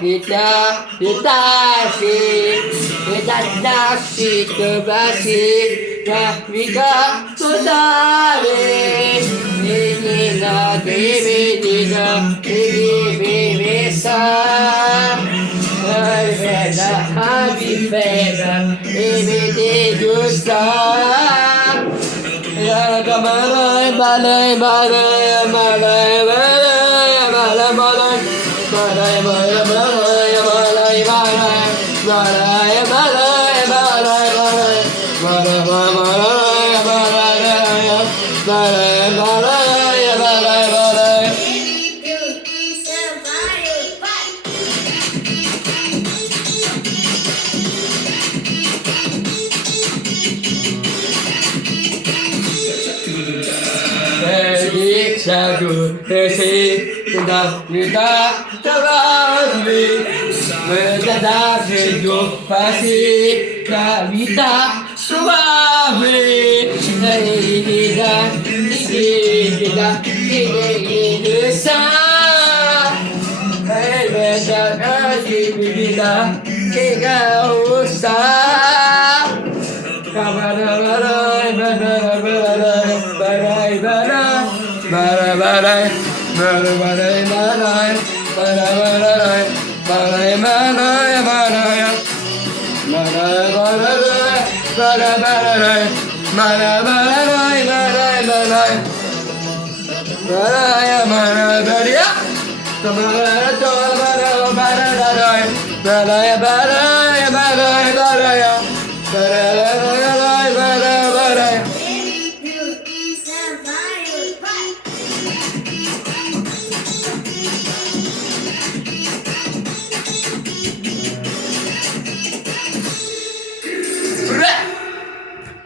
kita asik, kita asik kebasik, kita sosare, ini nak ini sa, berbeda habis beda, ini justa. Ya balay balay balay balay balay balay balay balay balay balay balay balay balay balay balay balay balay balay balay. Satu kita terlalu mendadak hidup pasti kita suami kita sah kita usah kabar Balay balay balay balay balay balay balay balay balay balay balay balay balay balay balay balay balay